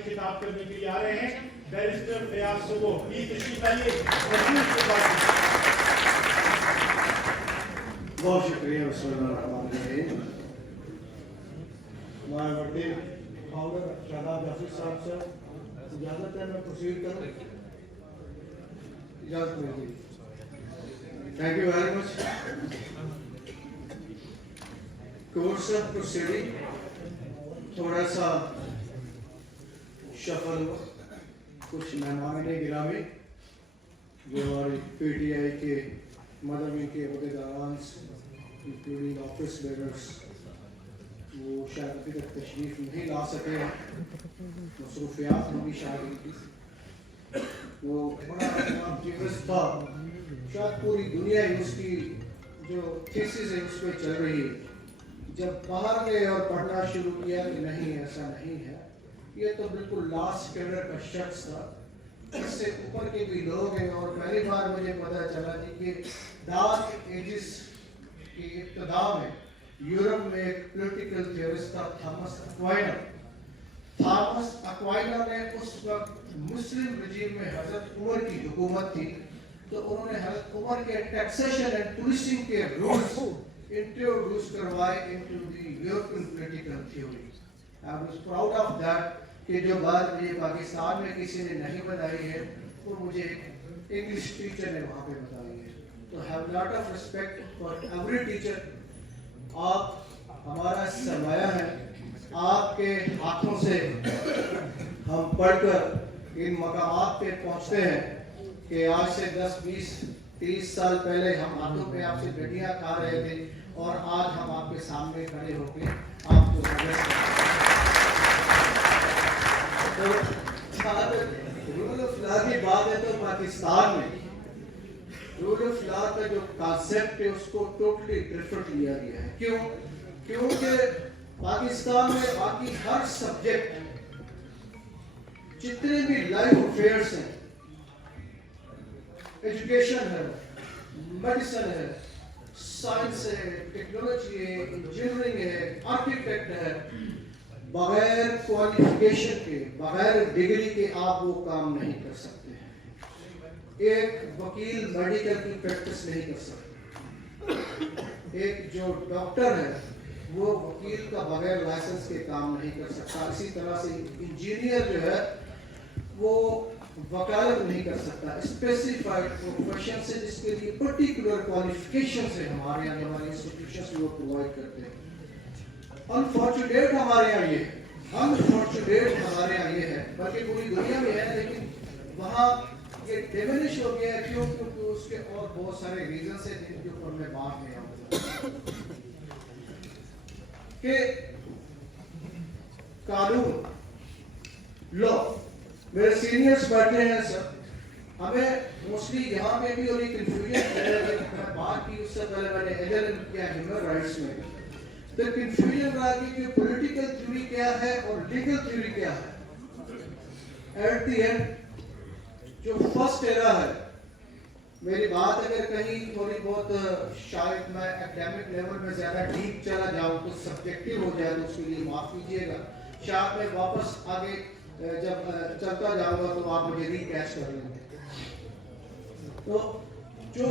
آگے خطاب کرنے کے لیے آ رہے ہیں بیرسٹر فیاض سبو، پلیز تشریف لائیے۔ بہت شکریہ۔ بسم اللہ الرحمن الرحیم۔ ہمارے بڑے فاؤنڈر شاداب یاسر صاحب سے اجازت ہے میں پروسیڈ کروں؟ اجازت مل گئی۔ Thank you very much. Course of proceeding تھوڑا سا شفل ہوا۔ کچھ مہمان گرامی جو ہماری پی ٹی آئی کے مدنی کے عہدیداران انکلوڈنگ آفس بیررس وہ شاید ابھی تک تشریف نہیں لا سکے، مصروفیات میں بھی شامل تھی۔ وہ بڑا چیز تھا، شاید پوری دنیا ہی اس کی جو تھیسس ہے اس پہ چل رہی ہے۔ جب باہر گئے اور پڑھنا شروع کیا کہ نہیں ایسا نہیں ہے، یہ تو بالکل لاسٹ اسٹینڈرڈ کا شخص تھا، اس سے اوپر کے بھی لوگ ہیں۔ اور پہلی بار مجھے پتا چلا کہ ڈارک ایجز کی ابتدا میں یورپ میں ایک پولیٹیکل تھیورسٹ تھا تھامس اکوائنا۔ تھامس اکوائنا نے اس وقت مسلم رجیم میں حضرت عمر کی حکومت تھی، تو انہوں نے حضرت عمر کے ٹیکسیشن اینڈ پولیسنگ کے رولز انٹروڈیوس کروائے into the European political theory. I was proud of that کہ جو بات مجھے پاکستان میں کسی نے نہیں بتائی ہے وہ مجھے انگلش ٹیچر نے وہاں پہ بتائی ہے۔ تو have lot of respect for every teacher۔ آپ ہمارا سرمایہ ہیں، آپ کے ہاتھوں سے ہم پڑھ کر ان مقامات پہ پہنچتے ہیں کہ آج سے 10 20 30 سال پہلے ہم ہاتھوں پہ آپ سے گڈیاں کھا رہے تھے اور آج ہم آپ کے سامنے کھڑے ہو کے آپ کو رول آف لا کی بات ہے تو پاکستان میں رول آف لا کا جو کانسیپٹ ہے اس کو ٹوٹلی ڈفرنٹ لیا گیا ہے۔ کیوں؟ کیونکہ پاکستان میں باقی ہر سبجیکٹ جتنے بھی لائف افیئرس ہیں، ایجوکیشن ہے، میڈیسن ہے، سائنس ہے، ٹیکنالوجی ہے، انجینئرنگ ہے، آرکیٹیکٹ ہے، بغیر کوالیفیکیشن کے، بغیر ڈگری کے آپ وہ کام نہیں کر سکتے ہیں۔ ایک وکیل میڈیکل کی پریکٹس نہیں کر سکتا، ایک جو ڈاکٹر ہے وہ وکیل کا بغیر لائسنس کے کام نہیں کر سکتا۔ اسی طرح سے انجینئر جو ہے وہ وکالت نہیں کر سکتا۔ اسپیسیفائڈ پروفیشن سے جس کے لیے پرٹیکولر کوالیفیکیشن سے ہمارے یہاں ہمارے انسٹیٹیوشنز وہ پرووائڈ کرتے ہیں۔ انفارچونیٹ ہمارے یہاں یہ ہے، انفارچونیٹ ہمارے یہاں یہ ہے، بلکہ پوری دنیا میں ہے، لیکن وہاں یہ ڈیمینش ہو گیا ہے۔ کیوں؟ کیونکہ اس کے اور بہت سارے ریزنس ہیں جن کے اوپر میں بات نہیں آؤں کہ قانون لا میرے سینئرز بیٹھے ہیں سر، ہمیں موسٹلی یہاں پہ بھی اور یہ کنفیوژن ہے۔ میں بات کی اس سے پہلے میں نے ایل کیا ہیومن رائٹس میں، تو کنفیوژن رہا کہ پولیٹیکل تھیوری کیا ہے اور لیگل تھیوری کیا ہے۔ ایٹ دی اینڈ جو فرسٹ ایرا ہے، میری بات اگر کہیں تھوڑی بہت شاید میں اکیڈمک لیول میں زیادہ ڈیپ چلا جاؤں تو سبجیکٹیو ہو جائے تو اس کے لیے معاف کیجیے گا۔ شاید میں واپس آگے جب چلتا جاؤں گا تو آپ مجھے ری کیچ کر لیں گے۔ تو جو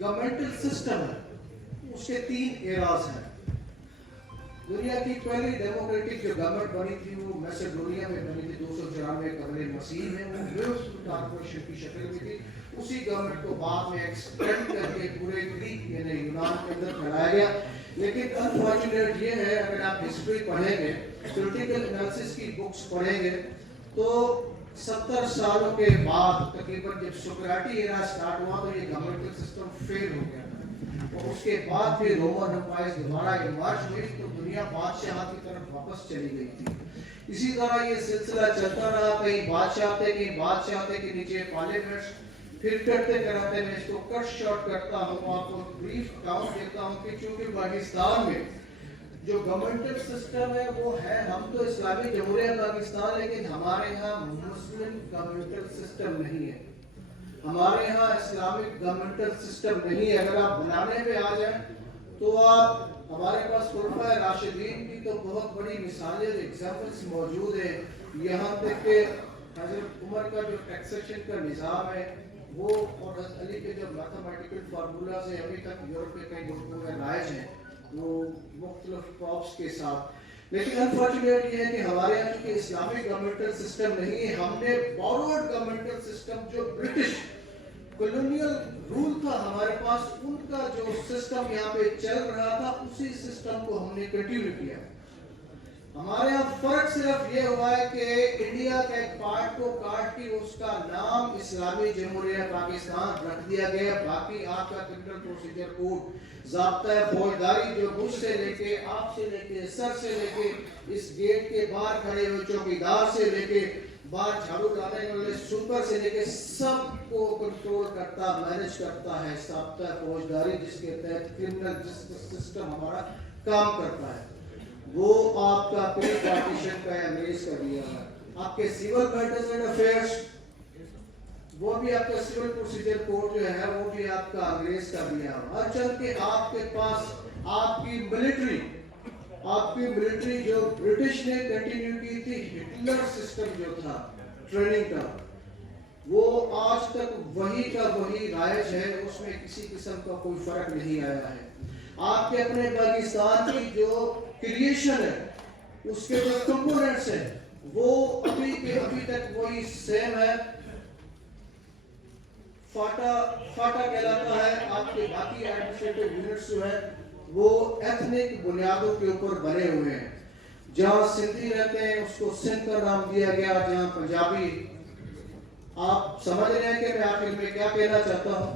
گورنمنٹل سسٹم ہے اس کے 3 ایراز ہیں۔ دنیا کی پہلی ڈیموکریٹک جو گورنمنٹ بنی تھی وہ میسیڈونیا میں بنی تھی، 294 قبل مسیح میں، وہ میوسٹ کارپوریشن کی شکل میں تھی۔ اسی گورنمنٹ کو بعد میں ایکسپینڈ کر کے پورے گریک یعنی یونان کے اندر پھیلایا گیا۔ لیکن انفارچونیٹ یہ ہے، اگر آپ ہسٹری پڑھیں گے، پولیٹیکل انالیسس کی بکس پڑھیں گے تو 70 سالوں کے بعد تقریباً جب سوکراٹی ایرا سٹارٹ ہوا تو یہ گورنمنٹل سسٹم فیل ہو گیا تھا، اور اس کے بعد پھر رومن امپائر دوبارہ ایمرج ہوئی تو دنیا بادشاہت کی طرف واپس چلی گئی تھی۔ اسی طرح یہ سلسلہ چلتا رہا، کہیں بادشاہ تھے، کہیں بادشاہ تھے کے نیچے پارلیمنٹس، پھر کرتے کراتے میں اس کو کٹ شارٹ کرتا ہوں، آپ کو بریف اکاؤنٹ دیتا ہوں کہ چونکہ پاکستان میں جو گورنمنٹل سسٹم ہے وہ ہے، ہم تو اسلامی جمہوریہ پاکستان، لیکن ہمارے ہاں مسلم گورنمنٹل سسٹم نہیں ہے، ہمارے ہاں اسلامک گورنمنٹل سسٹم نہیں ہے۔ اگر آپ بنانے پہ آ جائیں تو آپ ہمارے پاس خلفائے راشدین کی تو بہت بڑی مثالیں ایگزامپلس موجود ہیں۔ یہاں تک کہ حضرت عمر کا جو ٹیکسیشن کا نظام ہے وہ اور حضرت علی کے جو میتھمیٹیکل فارمولا سے ابھی تک یورپ کے کئی ملکوں میں رائج ہیں وہ مختلف پراپس کے ساتھ. لیکن انفارچونیٹ یہ ہے کہ ہمارے یہاں چونکہ اسلامک گورنمنٹل سسٹم نہیں ہے, ہم نے بوروڈ گورنمنٹل سسٹم جو برٹش کولونیل رول تھا ہمارے پاس, ان کا جو سسٹم یہاں پہ چل رہا تھا اسی سسٹم کو ہم نے کنٹینیو کیا. ہمارے یہاں فرق صرف یہ ہوا ہے کہ انڈیا کے ایک پارٹ کو کاٹ کے اس کا نام اسلامی جمہوریہ پاکستان رکھ دیا گیا. باقی آپ کا کرمنل پروسیجر کوڈ, ضابطۂ فوجداری جو مجھ سے لے کے آپ سے لے کے سر سے لے کے اس گیٹ کے باہر کھڑے ہوئے چوکیدار سے لے کے باہر جھاڑو ڈالنے والے سپر سے لے کے سب کو کنٹرول کرتا مینج کرتا ہے ضابطۂ فوجداری, جس کے تحت کرمنل جسٹس سسٹم ہمارا کام کرتا ہے. وہ آپ کا پری پارٹیشن کا انگریز کا دیا ہے. آپ کے سیول میٹرز اینڈ افیئرس وہ بھی آپ کا سیول پروسیجر کوڈ جو ہے وہ بھی آپ کا انگریز کا دیا ہے. اور چل کے آپ کے پاس آپ کی ملٹری جو برٹش نے کنٹینیو کی تھی, ہٹلر سسٹم جو تھا ٹریننگ کا, وہ آج تک وہی کا وہی رائج ہے, اس میں کسی قسم کا کوئی فرق نہیں آیا ہے. آپ کے اپنے پاکستان کی جو کریشن ہے اس کے جو کمپوننٹس ہیں وہ ابھی کے ابھی تک وہی سیم ہے. فاٹا کہلاتا ہے. آپ کے باقی ایڈمنسٹریٹو یونٹس جو ہے وہ ایتھنک بنیادوں کے اوپر بنے ہوئے ہیں. جہاں سندھی رہتے ہیں اس کو سندھ کا نام دیا گیا, جہاں پنجابی. آپ سمجھ رہے ہیں کہ میں آخر میں کیا کہنا چاہتا ہوں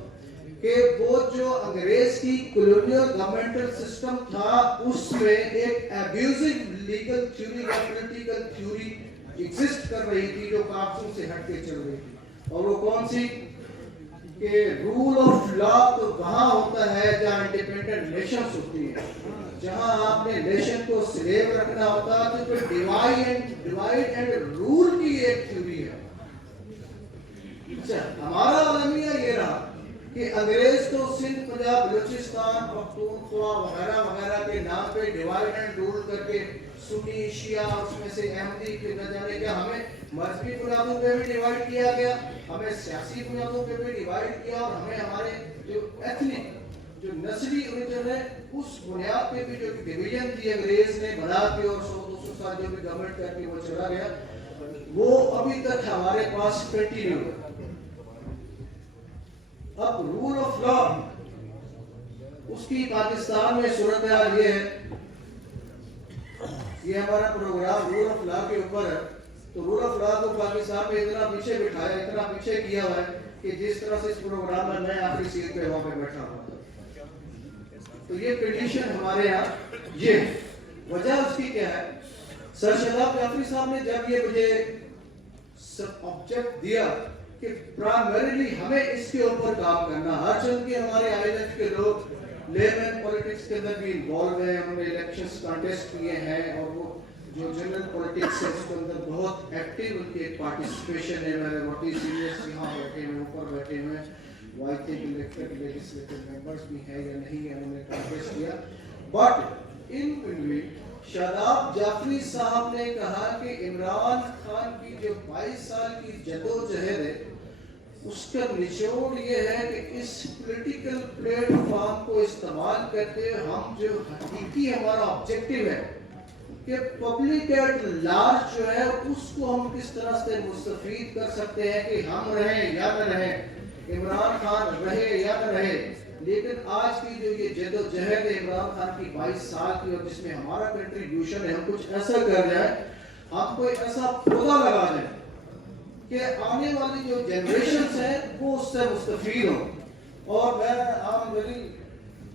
کہ وہ جو انگریز کی کولونیل گورنمنٹل سسٹم تھا اس میں ایک ایبیوزنگ لیگل تھیوری یا پولیٹیکل تھیوری ایگزسٹ کر رہی تھی جو قابضوں سے ہٹ کے چل رہی تھی. اور وہ کون سی کہ رول آف لا تو وہاں ہوتا ہے جہاں انڈیپینڈنٹ نیشنز ہوتی ہیں, جہاں آپ نے نیشن کو سلیو رکھنا ہوتا ہے. تو پھر ڈیوائڈ اینڈ رول کی ایک تھیوری ہے. ہمارا عالمیہ یہ رہا کہ انگریز تو سندھ, پنجاب, بلوچستان, پختونخوا وغیرہ وغیرہ کے نام پہ ڈیوائڈ اینڈ رول کر کے سنی شیعہ اس میں سے احمدی کے نہ جانے کیا, ہمیں مذہبی بنیادوں پہ بھی ڈیوائڈ کیا گیا, ہمیں سیاسی بنیادوں پہ بھی ڈیوائڈ کیا, اور ہمیں ہمارے جو ایتھنک جو نسلی اوریجن ہے اس بنیاد پہ بھی جو ڈویژن تھی انگریز نے بنا کے اور 100-200 سال جو بھی گورنمنٹ کر کے وہ چلا گیا, وہ ابھی تک ہمارے پاس کنٹینیو ہے. اب رول آف لا اس کی پاکستان میں صورتحال یہ ہے, یہ ہمارا پروگرام رول آف لا کے اوپر ہے. تو رول آف لا کو پاکستان میں اتنا پیچھے بٹھایا, اتنا پیچھے کیا ہوا ہے کہ جس طرح سے اس پروگرام میں آخری سیٹ پہ وہاں پہ بیٹھا ہوا تھا. تو یہ کنڈیشن ہمارے یہاں یہ وجہ اس کی کیا ہے. سر شاداب جعفری صاحب نے جب یہ مجھے آبجیکٹ دیا کہ پرائمریلی ہمیں اس کے اوپر کام کرنا, ہر چند کے ہمارے آئی ایل ایف کے لوگ لیمن پولیٹکس کے اندر بھی انوالو ہیں, ہم نے الیکشنز کانٹیسٹ کیے ہیں, اور وہ جو جنرل پولیٹکس ہے اس کے اندر بہت ایکٹیو ان کی ایک پارٹیسپیشن ہے. میرے موٹی سینئرز یہاں بیٹھے ہیں, اوپر بیٹھے ہوئے ہیں, وہ I think elected legislative members بھی ہیں یا نہیں ہیں, انہوں نے کانٹیسٹ کیا. بٹ ان بٹوین شاداب جعفری صاحب نے کہا کہ عمران خان کی جو 22 سال کی جدوجہد ہے اس کا نچوڑ یہ ہے کہ اس پولیٹیکل پلیٹ فارم کو استعمال کرتے ہوئے ہم جو حقیقی ہمارا آبجیکٹیو ہے کہ پبلک ایٹ لارج جو ہے اس کو ہم کس طرح سے مستفید کر سکتے ہیں کہ ہم رہیں یا نہ رہیں, عمران خان رہے یا نہ رہے. لیکن آج کی جو یہ جدوجہد ہے عمران خان کی 22 سال کی, اور جس میں ہمارا کنٹریبیوشن ہے, ہم کچھ ایسا کر جائیں, ہم کوئی ایسا پودا لگا دیں کہ آنے والی جو جنریشنز ہیں وہ اس سے مستفید ہوں. اور میں ویری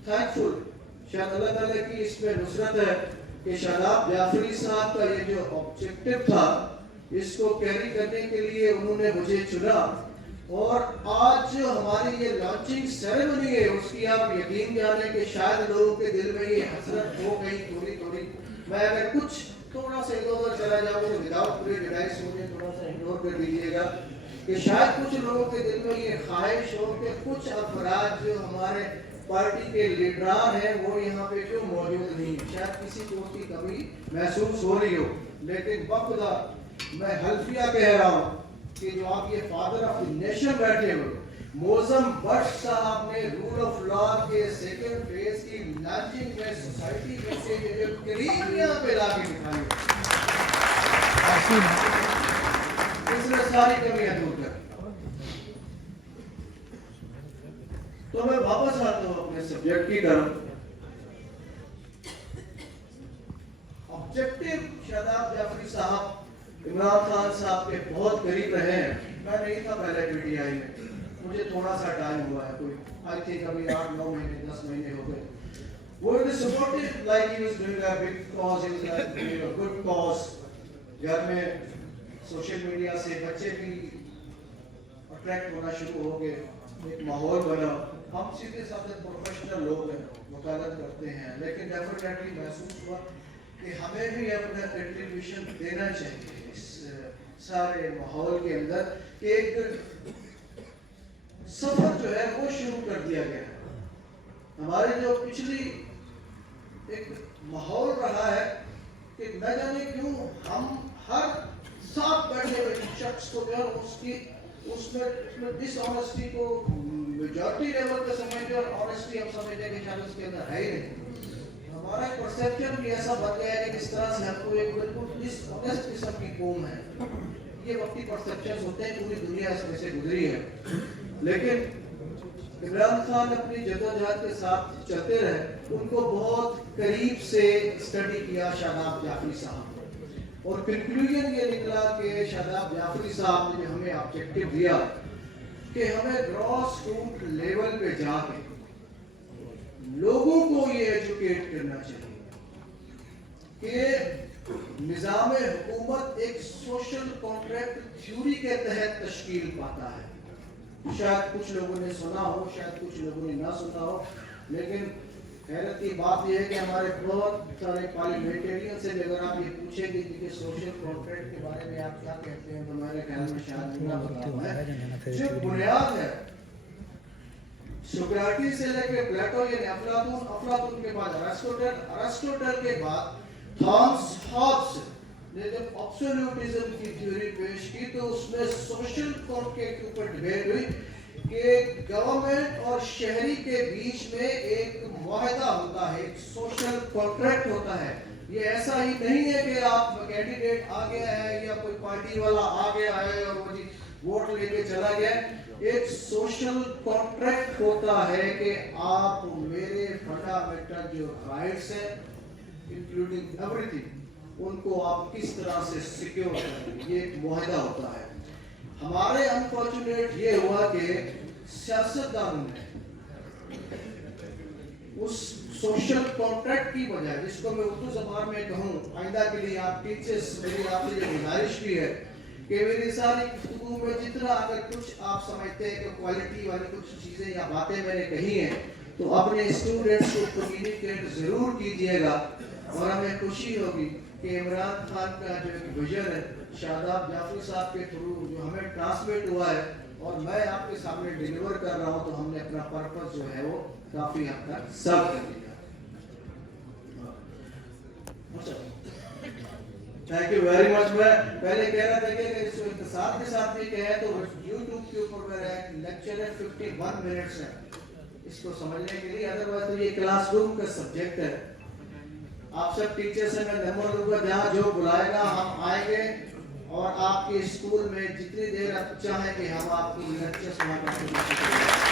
تھینکفل, شاید اللہ تعالیٰ کی اس میں نصرت ہے کہ شاداب جعفری صاحب کا یہ جو آبجیکٹو تھا اس کو کیری کرنے کے لیے انہوں نے مجھے چنا. اور آج جو ہماری یہ لانچنگ سیریمنی ہے اس کی آپ یقین جانیں کہ شاید لوگوں کے دل میں یہ حسرت ہو گئی تھوڑی تھوڑی. میں اگر کچھ تھوڑا سا ادھر ادھر چلا جاؤں تو وداؤٹ پریجوڈائز مجھے تھوڑا سا اگنور کر دیجیے گا کہ شاید کچھ لوگوں کے دل میں یہ خواہش ہو کہ کچھ افراد جو ہمارے پارٹی کے لیڈران ہیں وہ یہاں پہ کیوں موجود نہیں, شاید کسی کو اس کی کمی محسوس ہو رہی ہو. لیکن بخدا میں حلفیہ کہہ رہا ہوں کہ جو آپ یہ فادر آف دی نیشن بیٹھے ہوئے موزم بٹ صاحب نے رول آف لا کے سیکنڈ فیز کی لانچنگ میں سوسائٹی میں سے جو کریم یہاں پہ لا کے دکھائی اس نے ساری کمیاں دور کر. تو میں واپس آتا ہوں اپنے سبجیکٹ کی طرف. آبجیکٹو شاداب جعفری صاحب عمران خان صاحب کے بہت قریب رہے ہیں. میں نہیں تھا پہلے پی ٹی آئی میں, مجھے تھوڑا سا ٹائم ہوا ہے, کوئی آئی تھنک ابھی 8-9 مہینے 10 مہینے ہو گئے. وہ supportive like he was doing a big cause, he was doing a good cause. گھر میں سوشل میڈیا سے بچے بھی اٹریکٹ ہونا شروع ہو گئے, ایک ماحول بنا. ہم سیدھے سادھے پروفیشنل لوگ ہیں, وکالت کرتے ہیں, لیکن ڈیفینیٹلی محسوس ہوا کہ ہمیں بھی اپنا کنٹریبیوشن دینا چاہیے اس سارے ماحول کے اندر. ایک سفر جو ہے وہ شروع کر دیا گیا ہے. ہمارے جو پچھلی ایک ماحول رہا ہے کہ نہ جانے کیوں ہم ہر ساتھ بیٹھے ہوئے شخص کو جو ہے اس میں ڈس آنیسٹی کو میجورٹی لیول پہ سمجھتے اور آنیسٹی ہم سمجھتے کہ شاید اس کے اندر ہے ہی نہیں. ہمارا پرسیپشن بھی ایسا بن گیا ہے کہ جس طرح سے ہم کو ایک بالکل ڈس آنیسٹ قسم کی قوم ہے. یہ وقتی پرسیپشن ہوتے ہیں, پوری دنیا اس میں سے گزری ہے. لیکن عمران خان اپنی جدوجہد کے ساتھ چلتے رہے. ان کو بہت قریب سے اسٹڈی کیا شاداب جعفری صاحب, اور کنکلوژن یہ نکلا کہ شاداب جعفری صاحب نے ہمیں آبجیکٹو دیا کہ ہمیں گراس روٹ لیول پہ جا کے لوگوں کو یہ ایجوکیٹ کرنا چاہیے کہ نظام حکومت ایک سوشل کانٹریکٹ تھیوری کے تحت تشکیل پاتا ہے. شاید کچھ لوگوں نے سنا ہو, شاید کچھ لوگوں نے نہ سنا ہو, لیکن حیرت کی بات یہ ہے کہ ہمارے بہت سارے پارلیمنٹرین سے بھی اگر آپ یہ پوچھیں گے کہ سوشل کانٹریکٹ کے بارے میں آپ کیا کہتے ہیں, تو میرے خیال میں شاید نہ بتا ہوا ہے. جو بنیاد ہے سوکریٹس سے لے کے پلیٹو یعنی افلاطون کے بعد ارسطوٹل کے بعد تھامس ہابس نے جب ایبسولوٹزم کی تھیوری پیش کی تو اس میں سوشل کانٹریکٹ کے اوپر ڈیبیٹ ہوئی کہ گورنمنٹ اور شہری کے بیچ میں ایک معاہدہ ہوتا ہے, ایک سوشل کانٹریکٹ ہوتا ہے. یہ ایسا ہی نہیں ہے کہ آپ کینڈیڈیٹ آ گیا ہے یا کوئی پارٹی والا آ گیا ہے اور وہ ووٹ لے کے چلا گیا. ایک سوشل کانٹریکٹ ہوتا ہے کہ آپ میرے فنڈامنٹل جو رائٹس ہیں انکلوڈنگ ایوری تھنگ, ان کو آپ کس طرح سے سیکیور کریں. یہ ایک معاہدہ ہوتا ہے. ہمارے انفارچونیٹ یہ ہوا کہ سیاستدانوں نے اس سوشل کانٹریکٹ کی بجائے, جس کو میں اردو زبان میں کہوں, آئندہ کے لیے آپ ٹیچرز میری آپ سے یہ گزارش کی ہے کہ میری ساری گفتگو میں جتنا اگر کچھ آپ سمجھتے ہیں کہ کوالٹی والی کچھ چیزیں یا باتیں میں نے کہی ہیں تو اپنے اسٹوڈنٹس کو کمیونیکیٹ ضرور کیجیے گا. اور ہمیں خوشی ہوگی کہ عمران خان کا جو ایک ویژن ہے شاداب جعفری صاحب کے تھرو جو ہمیں ٹرانسمیٹ ہوا ہے اور میں آپ کے سامنے ڈیلیور کر رہا ہوں, تو ہم نے اپنا پرپس جو ہے وہ کافی حد تک سرو کر لیا. Thank you very much. میں پہلے کہہ رہا تھا کہ اس کو اختصار کے ساتھ بھی کہے تو یوٹیوب کے اوپر میرا ایک لیکچر ہے 51 منٹس ہے اس کو سمجھنے کے لیے. ادروائز تو یہ کلاس روم کا سبجیکٹ ہے. آپ سب ٹیچر سے میں نمبر دوں گا, جہاں جو بلائے گا ہم آئیں گے اور آپ کے اسکول میں جتنی دیر آپ چاہیں کہ ہم آپ کی لیکچر سنا کریں.